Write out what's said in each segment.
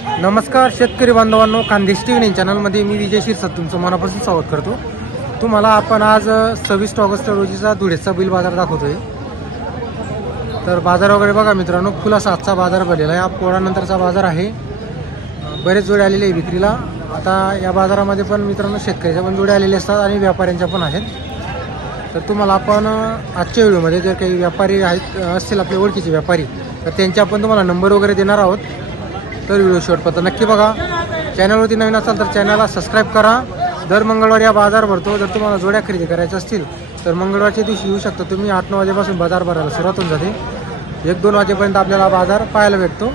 नमस्कार शेतकरी बांधवांनो, खानदेश टीव्ही चॅनलमध्ये मी विजय शिरसाट तुमचं मनापासून स्वागत करतो. तुम्हाला आपण आज 26 ऑगस्ट रोजीचा धुळेचा बैल बाजार दाखवतोय. तर बाजार वगैरे बघा मित्रांनो, फुल असा आजचा बाजार भरलेला आहे. हा पोळानंतरचा बाजार आहे. बरेच जोडे आलेले आहे विक्रीला. आता या बाजारामध्ये पण मित्रांनो शेतकऱ्याच्या पण जोडे आलेले असतात आणि व्यापाऱ्यांच्या पण आहेत. तर तुम्हाला आपण आजच्या व्हिडिओमध्ये जर काही व्यापारी आहेत असतील आपले ओळखीचे व्यापारी, तर त्यांचे आपण तुम्हाला नंबर वगैरे देणार आहोत. तर व्हिडिओ शेवटपर्यंत नक्की बघा. चॅनलवरती नवीन असाल तर चॅनलला सबस्क्राईब करा. दर मंगळवारी हा बाजार भरतो. जर तुम्हाला जोड्या खरेदी करायच्या असतील तर मंगळवारच्या दिवशी येऊ शकता तुम्ही. 8-9 वाजेपासून बाजार भरायला सुरुवात होऊन जाते. 1-2 वाजेपर्यंत आपल्याला बाजार पाहायला भेटतो.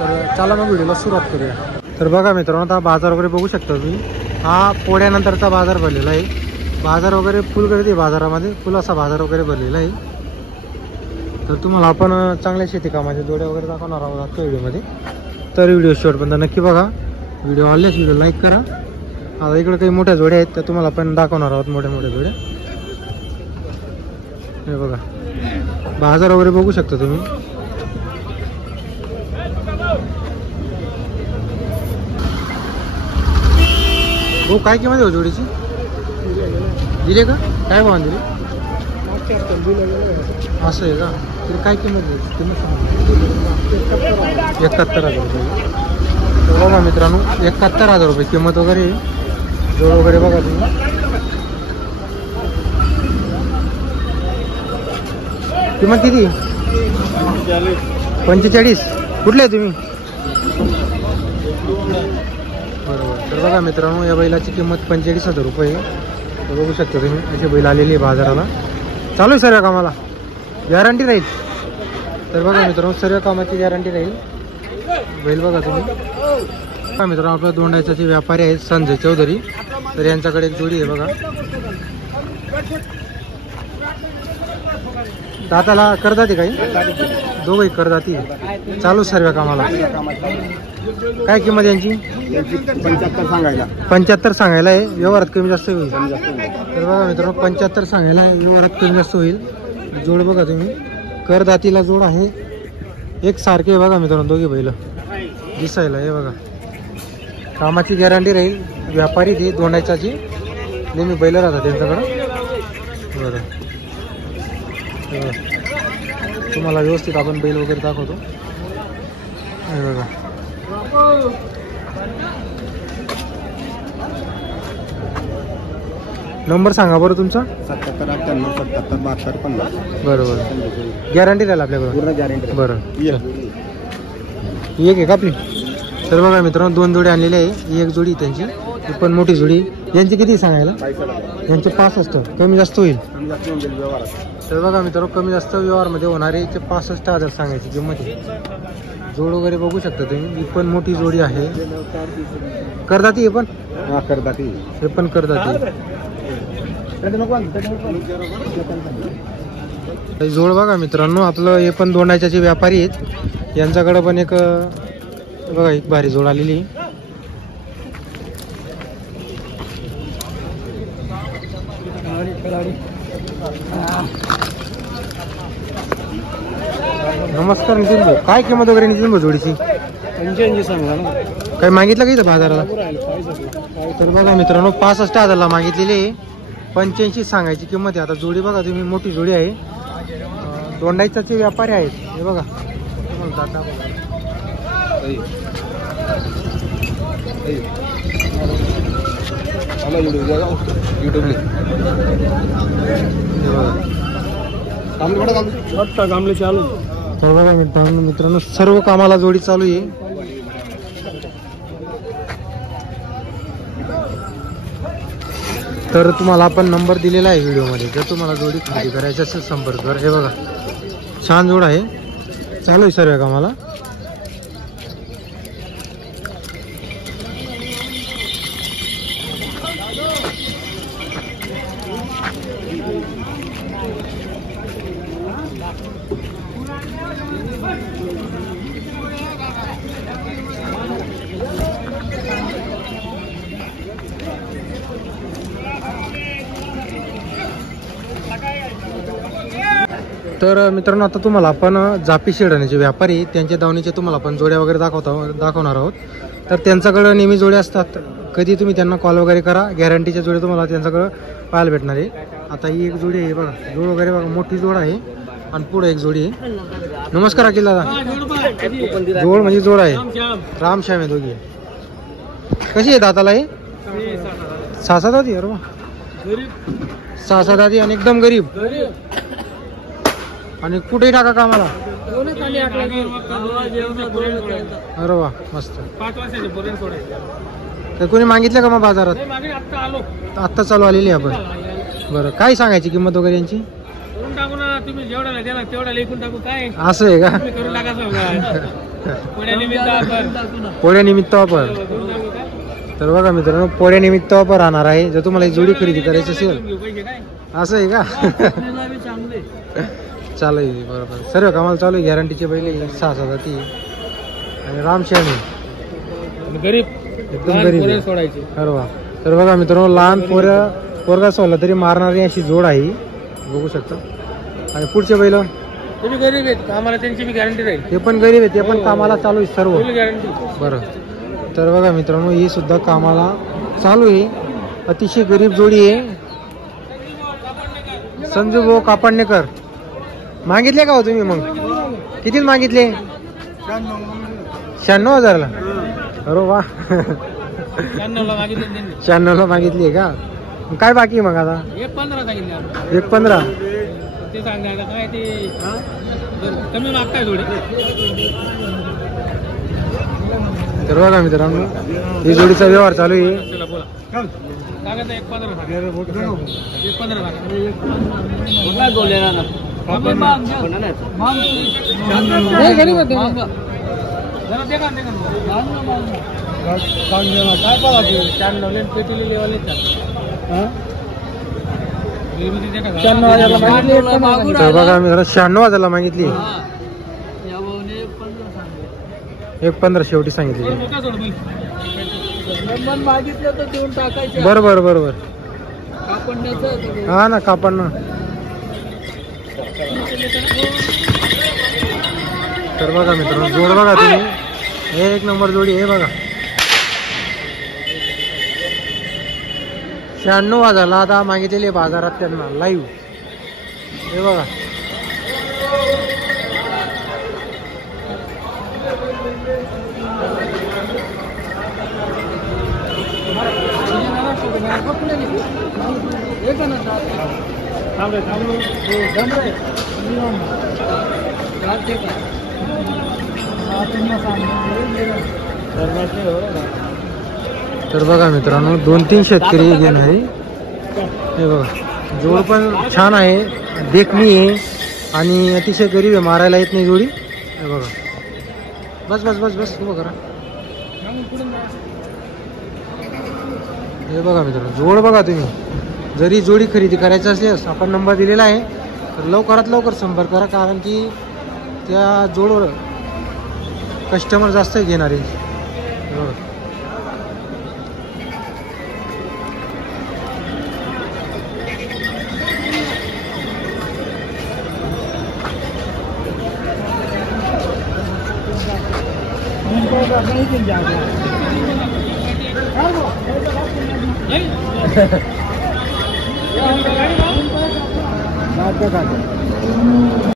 तर चला मग व्हिडिओला सुरुवात करूया. तर बघा मित्रांनो, आता बाजार वगैरे बघू शकता तुम्ही. हा पोळ्यानंतरचा बाजार भरलेला आहे. बाजार वगैरे फुल गर्दी आहे. बाजारामध्ये फुल असा बाजार वगैरे भरलेला आहे. तर तुम्हाला आपण चांगल्या शेती कामाचे जोड्या वगैरे दाखवणार आहोत आजच्या व्हिडिओमध्ये. तर व्हिडिओ शेवटपर्यंत नक्की बघा. व्हिडिओ आवडल्यास व्हिडिओ लाईक करा. आता इकडे काही मोठ्या जोड्या आहेत त्या तुम्हाला आपण दाखवणार आहोत. मोठ्या जोड्या हे बघा. बाजार वगैरे बघू शकता तुम्ही. हो, काय किंमत आहे जोडीची? दिले का? काय भाव दिले? असं आहे का? तरी काय किंमत आहे? 71,000 रुपये. बघा मित्रांनो, 71,000 रुपये किंमत वगैरे. जोड वगैरे बघा तुम्ही. किंमत किती? 45. कुठले आहे तुम्ही? बरोबर. तर बघा मित्रांनो, या बैलाची किंमत 45,000 रुपये. बघू शकता तुम्ही. अशी बैल आलेली आहे बाजाराला. चालू आहे सर्व कामाला, गॅरंटी राहील. तर बघा मित्रांनो, सर्व कामाची गॅरंटी राहील. बैल बघा तुम्ही. हा मित्रांनो, आपल्या दोंडायचे व्यापारी आहेत संजय चौधरी. तर यांच्याकडे एक जोडी आहे बघा. दाताला करदाती काही दोघंही करदाती. चालू सर्व कामाला. काय किंमत यांची? 75 सांगायला आहे. व्यवहारात कमी जास्त होईल. तर बघा मित्रांनो, 75 सांगायला आहे. व्यवहारात कमी जास्त होईल. जोड बघा तुम्ही. करदातीला जोड आहे. एक सारखे बघा मित्रांनो दोघे बैल दिसायला. हे बघा. कामाची गॅरंटी राहील. व्यापारी ते दोंडायचाची नेहमी बैल राहतात त्यांच्याकडं. बरं, तुम्हाला व्यवस्थित आपण बैल वगैरे दाखवतो. हे बघा. नंबर सांगा बरं तुमचा. 7798777250. बरोबर. गॅरंटी राहील आपल्याकडे. बरं, एक आहे का आपली? तर बघा मित्रांनो, 2 जोडी आणलेले आहे. ही एक जोडी त्यांची, ही पण मोठी जोडी. यांची किती सांगायला? यांचे 65. कमी जास्त होईल. तर बघा मित्रांनो, कमी जास्त व्यवहारमध्ये होणारे 65,000 सांगायची किंमत आहे. जोड वगैरे बघू शकता तुम्ही. ही पण मोठी जोडी आहे. करदाती हे पण. हा, करदाती हे पण करदाती. जोड बघा मित्रांनो, आपलं हे पण दोंडायचे व्यापारी आहेत. यांच्याकडे पण एक बघा, एक भारी जोड आलेली. नमस्कार नितीन भाऊ. काय किंमत वगैरे नितीन भाऊ जोडीची? 85 सांगा ना. काय मागितलं का इथं बाजाराला? तर बघा मित्रांनो, 65,000ला मागितलेली. 85 सांगायची किंमत आहे. आता जोडी बघा तुम्ही, मोठी जोडी आहे. दोंडाईचाचे व्यापारी आहेत. हे बघा. तर बघा मित्रांनो, सर्व कामाला जोडी चालू आहे. तर तुम्हाला आपण नंबर दिलेला आहे व्हिडिओमध्ये. जर तुम्हाला जोडी खरेदी करायची असेल संपर्क कर. हे बघा, छान जोड आहे. चालू आहे सर्व कामाला. तर मित्रांनो आता तुम्हाला आपण जापी शेडण्याचे व्यापारी त्यांच्या दावणीचे तुम्हाला आपण जोड्या वगैरे दाखवणार आहोत. तर त्यांच्याकडं नेहमी जोड्या असतात. कधी तुम्ही त्यांना कॉल वगैरे करा, गॅरंटीच्या जोडी तुम्हाला त्यांच्याकडं पाहायला भेटणार आहे. आता ही एक जोडी आहे बघा, जोड वगैरे बघा, मोठी जोड आहे आणि पुढे एक जोडी आहे. नमस्कार अखिल दादा. जोड म्हणजे जोड आहे, रामश्याम आहे दोघी. कशी आहे दाताला हे? 6-7 दादी. अरे वा, 6-7 दादी आणि एकदम गरीब. आणि कुठेही टाका कामाला. अरे वा, मस्त. 5 वर्षाचे पर्यंत सोडे. तर कोणी मागितलं का मग बाजारात? आत्ता चालू आलेली आहे आपण. बरं, काय सांगायची किंमत वगैरे यांची? टाकू ना तुम्ही, जेवढा द्या तेवढा लेखून टाकू. काय असं आहे का? करून टाका. पोळ्यानिमित्त वापर. तर बघा मित्रांनो, पोळ्यानिमित्त वापर राहणार आहे. जर तुम्हाला एक जोडी खरेदी करायची असेल. असं आहे का? चालेल, बरोबर. सर्व कामाला चालू आहे. गॅरंटीचे पहिले 6-7 जाती आणि रामश्यामी गरीब, एकदम गरीब सोडायचे. अरे वा. तर बघा मित्रांनो, लहान पोरगा सोडला तरी मारणारी अशी जोड आहे, बघू शकता. आणि पुढचे बैल तुम्ही गरीब आहेत, कामाला त्यांची बी गॅरंटी राहील. ते पण गरीब आहेत, ते पण कामाला चालू आहे सर्व. गॅरंटी. बरं, तर बघा मित्रांनो, ही सुद्धा कामाला चालू आहे. अतिशय गरीब जोडी आहे. संजू भाऊ कापडणेकर. मागितले का हो तुम्ही? मग कितीत मागितले? 96,000ला. अरे वा. 96ला मागितली का? काय बाकी मग आता? 1.15 सांगितले. 1.15 ते सांगायला काय ते कमी मागताय थोडे. तर बघा मित्रांनो, ही जोडीचा व्यवहार चालू आहे. तर बघा मित्रांनो, 96,000ला मागितली. 1.15 शेवटी सांगितली. बरोबर बरोबर. हा ना, कापड ना. तर बघा मित्रांनो, जोड बघा तुम्ही, एक नंबर जोडी आहे बघा. 96,000ला आता मागितलेली बाजारात त्यांना लाईव्ह. हे बघा. तर बघा मित्रांनो, 2-3 शेतकरी घेणारे. हे बघा, जोड पण छान आहे, देखणी आहे आणि अतिशय गरीब आहे, मारायला येत नाही जोडी. हे बघा, बस बस बस बस उभं करा. हे बघा मित्रांनो, जोड बघा तुम्ही. जरी जोडी खरेदी करायची असल्यास आपण नंबर दिलेला आहे, तर लवकरात लवकर संपर्क करा, कारण की त्या जोडवर कस्टमर जास्त घेणार आहे.